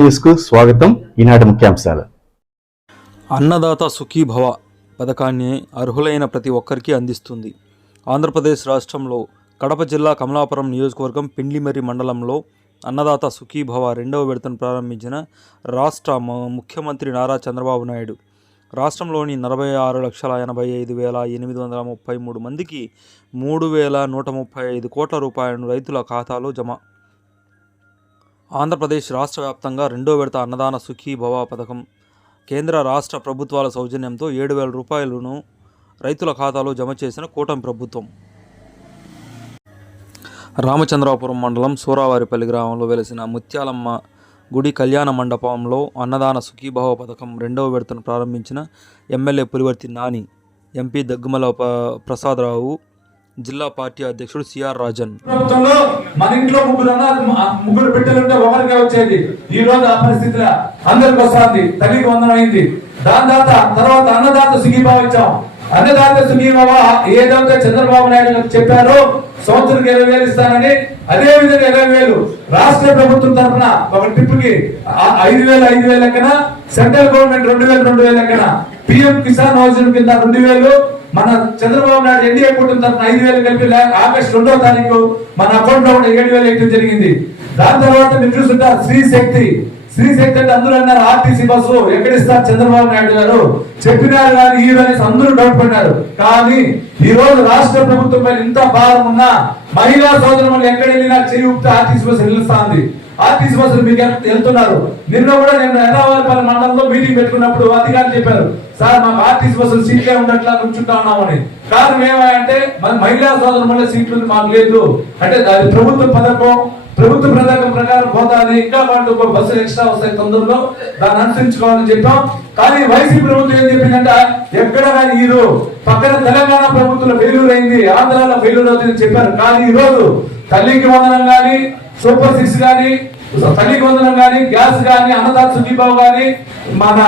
న్యూస్కు స్వాగతం. ఈనాటి ముఖ్యాంశాలు. అన్నదాత సుఖీభవ పథకాన్ని అర్హులైన ప్రతి ఒక్కరికి అందిస్తుంది. ఆంధ్రప్రదేశ్ రాష్ట్రంలో కడప జిల్లా కమలాపురం నియోజకవర్గం పిండ్లిమర్రి మండలంలో అన్నదాత సుఖీభవ రెండవ విడతను ప్రారంభించిన రాష్ట్ర ముఖ్యమంత్రి నారా చంద్రబాబు నాయుడు. రాష్ట్రంలోని నలభై ఆరు లక్షల ఎనభై ఐదు వేల ఎనిమిది వందల ముప్పై మూడు మందికి మూడు వేల నూట ముప్పై ఐదు కోట్ల రూపాయలను రైతుల ఖాతాలో జమ ఆంధ్రప్రదేశ్ రాష్ట్ర వ్యాప్తంగా రెండో విడత అన్నదాన సుఖీభవ పథకం. కేంద్ర రాష్ట్ర ప్రభుత్వాల సౌజన్యంతో ఏడు వేల రూపాయలను రైతుల ఖాతాలో జమ చేసిన కూటమి ప్రభుత్వం. రామచంద్రాపురం మండలం సూరావారిపల్లి గ్రామంలో వెలిసిన ముత్యాలమ్మ గుడి కళ్యాణ మండపంలో అన్నదాన సుఖీభావ పథకం రెండవ విడతను ప్రారంభించిన ఎమ్మెల్యే పులివర్తి నాని ఎంపీ దగ్గుమల ప్రసాదరావు జిల్లా పార్టీ అధ్యక్షుడు సిఆర్ రాజన్. ప్రభుత్వంలో మన ఇంట్లో ముగ్గురు ముగ్గురు బిడ్డలుంటే ఒకరికే వచ్చేది. ఈ రోజు ఆ పరిస్థితిలో అందరికి వస్తుంది. తల్లికి వందనమైంది దాని తర్వాత తర్వాత అన్నదాత సుఖీభావ ఇచ్చాం. అన్నదాత సుఖీభావ ఏదైతే చంద్రబాబు నాయుడు చెప్పారో సంవత్సరానికి ఇరవై వేలు ఇస్తానని అదే విధంగా ఇరవై వేలు రాష్ట్ర ప్రభుత్వం తరఫున ఒక ట్రిప్కి ఐదు వేలు ఐదు వేలు లెక్కన సెంట్రల్ గవర్నమెంట్ రెండు వేలు రెండు వేలు లెక్కన. పిఎం కిసాన్ యోజన కింద రెండు వేలు మన చంద్రబాబు నాయుడు ఎన్డీఏ కూటమి తరఫున ఐదు వేలు కలిపి ఆగస్టు రెండో తారీఖు మన అకౌంట్లో కూడా ఏడు వేలు వేయడం జరిగింది. దాని తర్వాత మీరు చూస్తుంటారు శ్రీశక్తి శక్తి స్త్రీ శక్తి అంటే అందరూ అన్నారు ఆర్టీసీ బస్సు ఎక్కడిస్తారు చంద్రబాబు నాయుడు గారు? చెప్పినారు కానీ ఈ రోజు అందరూ డౌట్ పడ్డారు. కానీ ఈ రోజు రాష్ట్ర ప్రభుత్వం పైన ఇంత భారం ఉన్నా మహిళా సోదరులు ఎక్కడ వెళ్ళినా చేయి ఆర్టీసీ బస్సు నిలుస్తా ఆర్టీసీ బస్సులు మీకు వెళ్తున్నారు నిన్న కూడా నేను ఎర్రవారిపల్లి మండలంలో మీటింగ్ పెట్టుకున్నప్పుడు అధికారులు చెప్పారు సార్ మాకు ఆర్టీసీ బస్సులు సీట్లే ఉండట్లా కూర్చుంటా ఉన్నామని కారణం ఏమంటే మన మహిళా సోదరుల వల్ల సీట్లు మాకు లేదు. అంటే అది ప్రభుత్వ పథకం ప్రభుత్వ పథకం ప్రకారం పోతాది. ఇంకా వాళ్ళు ఒక బస్సు ఎక్స్ట్రా వస్తాయి తొందరలో. దాన్ని అనుసరించుకోవాలని చెప్పాం. కానీ వైసీపీ ప్రభుత్వం ఏం చెప్పిందంటే ఎక్కడ కానీ ఈరు పక్కన తెలంగాణ ప్రభుత్వంలో ఫెయిల్యూర్ అయింది ఆంధ్రాలో ఫెయిల్యూర్ అవుతుందని చెప్పారు. కానీ ఈ రోజు తల్లికి వందనం కానీ సూపర్ సిక్స్ కానీ తల్లి వందనం కానీ గ్యాస్ కానీ అన్నదాత సుజీబాబు కానీ మన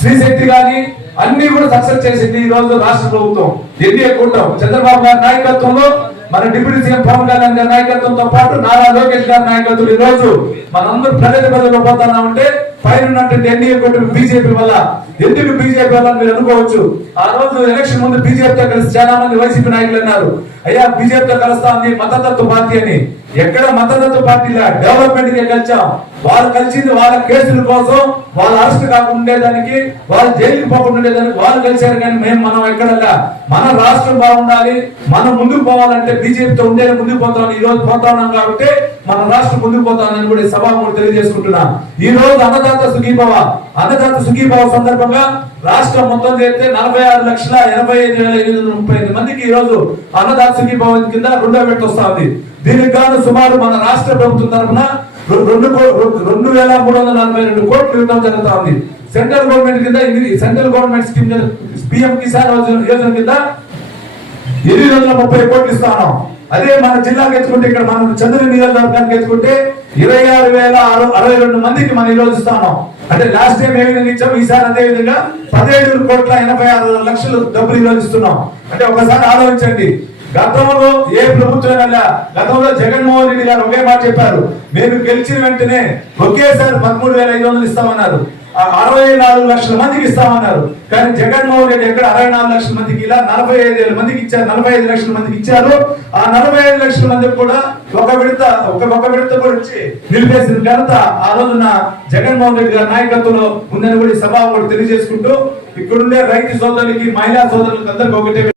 శ్రీశక్తి కానీ అన్ని కూడా సక్సెస్ చేసింది ఈ రోజు రాష్ట్ర ప్రభుత్వం. ఎన్డీఏ కూటమి చంద్రబాబు గారి నాయకత్వంలో మన డిప్యూటీ సీఎం పవన్ కళ్యాణ్ గారి నాయకత్వంతో పాటు నారా లోకేష్ గారి నాయకత్వం ఈ రోజు మనందరూ ప్రజల ప్రజలు పోతున్నామంటే పైన ఉన్నటువంటి ఎన్డీఏ కూటమి బీజేపీ వల్ల ఎందుకు బీజేపీ వల్ల మీరు అనుకోవచ్చు? ఆ రోజు ఎలక్షన్ ముందు బీజేపీతో కలిసి చాలా మంది వైసీపీ నాయకులు అన్నారు అయ్యా బీజేపీతో కలుస్తా ఉంది మతతత్వ పార్టీ అని. ఎక్కడ మతతత్వ పార్టీలా డెవలప్మెంట్కి కలిసాం వాళ్ళు కలిసింది వాళ్ళ కేసుల కోసం వాళ్ళ అరెస్ట్ కాకుండా ఉండేదానికి వాళ్ళు జైలుకి పోకుండా ఉండేదానికి వాళ్ళు కలిశారు కానీ మేము మనం ఎక్కడల్లా మన రాష్ట్రం బాగుండాలి మనం ముందుకు పోవాలంటే బీజేపీతో ఉండేది ముందుకు పోతాం ఈ రోజు పోతా ఉన్నాం కాబట్టి మన రాష్ట్రం ముందుకు పోతానని కూడా ఈ తెలియజేసుకుంటున్నా. ఈ రోజు అన్నదాత సుఖీభవ అన్నదాత సుఖీభవ సందర్భంగా రాష్ట్రం మొత్తం చేస్తే నలభై ఆరు లక్షల ఎనభై ఐదు వేల ఎనిమిది వందల ముప్పై ఐదు మందికి ఈ రోజు అన్నదాత సుఖీభవ కింద రెండో విడత వస్తా ఉంది. దీనికి గాను సుమారు మన రాష్ట్ర ప్రభుత్వం తరఫున రెండు కో- రెండు వేల మూడు వందల నలభై రెండు కోట్లు ఇవ్వడం జరుగుతా ఉంది. సెంట్రల్ గవర్నమెంట్ కింద ఇది- central government scheme PM Kisan Yojana Yojana కింద ఎనిమిది వందల ముప్పై కోట్లు ఇస్తాను అదే మన జిల్లాకి ఎత్తుకుంటే ఇక్కడ మనం చంద్ర నియోజకవర్గానికి ఎత్తుకుంటే ఇరవై ఆరు వేల అరవై రెండు మందికి మనం ఈరోజు రోజు అంటే లాస్ట్ టైం ఏ విధంగా ఇచ్చాం ఈసారి అదే విధంగా పదిహేడు కోట్ల ఎనభై ఆరు లక్షలు డబ్బులు ఈరోజు ఇస్తున్నాం. అంటే ఒకసారి ఆలోచించండి. గతంలో ఏ ప్రభుత్వం గతంలో జగన్మోహన్ రెడ్డి గారు ఒకే మాట చెప్పారు. నేను గెలిచిన వెంటనే ఒకేసారి పదమూడు వేల ఐదు వందలు ఇస్తామన్నారు. అరవై నాలుగు లక్షల మందికి ఇస్తామన్నారు. కానీ జగన్మోహన్ రెడ్డి ఎక్కడ అరవై నాలుగు లక్షల మందికి ఇలా నలభై ఐదు వేల మందికి ఇచ్చారు నలభై ఐదు లక్షల మందికి ఇచ్చారు. ఆ నలభై ఐదు లక్షల మందికి కూడా ఒక విడత ఒక ఒక విడత కూడా ఇచ్చి నిలిపేసిన ఘనత ఆ రోజున జగన్మోహన్ రెడ్డి గారి నాయకత్వంలో ఉందని కూడా సభ కూడా తెలియజేసుకుంటూ ఇక్కడుండే రైతు సోదరులకి మహిళా సోదరులకు అందరికి ఒకటే